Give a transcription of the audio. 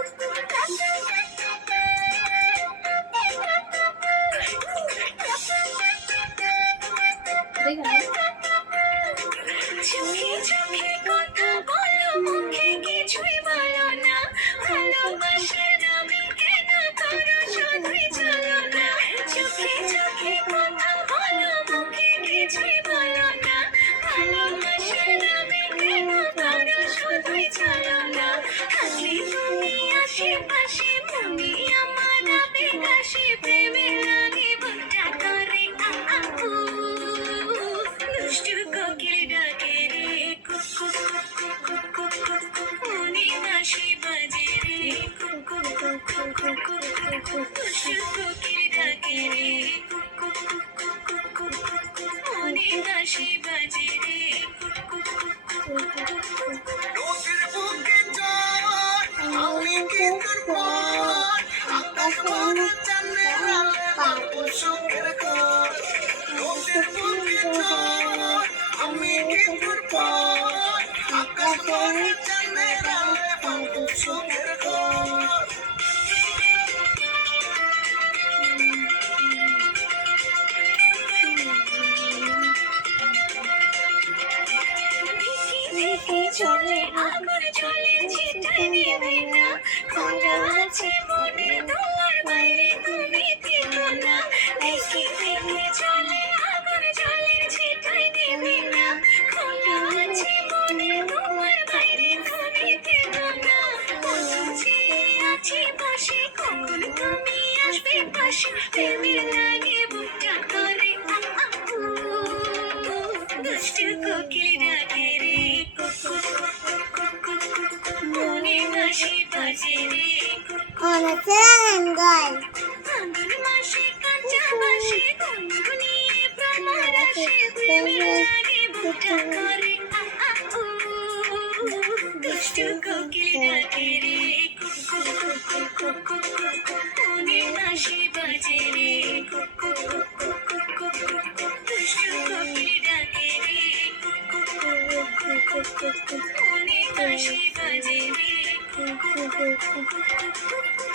চোখে চোখে কথা বলো, মুখে কিছুই বলো না। ভালোবাসার নামে কেন করো শুধুই চলো না। চোখে চোখে কথা বলো, মুখে কিছুই বলো না। ভালোবাসার নামে কেন করো শুধুই চলো না। থাকলে তুমি আশেপাশে, মনে আমার আবেগাশে, প্রেমের লাগে বুকটা করে আপু। দুষ্টু কোকিল ডাকে রে cook cook cook cook cook cook cook, মনে বাঁশি বাজে রে cook cook cook cook cook cook cook. দুষ্টু কোকিল ডাকে রে cook cook cook cook cook cook cook, মনে বাঁশি বাজে রে cook cook cook cook cook cook. নদীর বুকে জল, আমি কি তোর পর, আকাশ ভরা চাঁদের আলো, পাবো সুখের ঘর। নদীর বুকে জল, আমি কি তোর পর, আকাশ ভরা চাঁদের আলো, পাবো সুখের ঘর। চলে আগুন চলে, যেটাই নেবে না। খোলা আছে মনে তোমার, বাইরে তুমি থেকো না। দেখে দেখে চলে আগুন চলে, যেটাই নেবে না। খোলা আছে মনে তোমার, বাইরে তুমি থেকো না। কত চেয়ে আছি বসে, কখন তুমি আসবে পাশে। প্রেমের লাগে বুকটা করে আপু। দুষ্টু কোকিল ডাকে রে cook cook cook cook cook cook cook, মনে বাঁশি বাজে রে কুক কুক। ফাল্গুন মাসে কাঁচা বাঁশে, গুনগুনিয়ে ভ্রমর আসে, প্রেমের লাগে বুকটা করে আপু। দুষ্টু কোকিল ডাকে রে cook cook cook cook cook cook cook, মনে বাঁশি বাজে রে cook cook cook cook cook cook cook. দুষ্টু কোকিল ডাকে রে cook cook cook cook cook cook cook, মনে বাঁশি বাজে রে cook cook cook cook cook cook.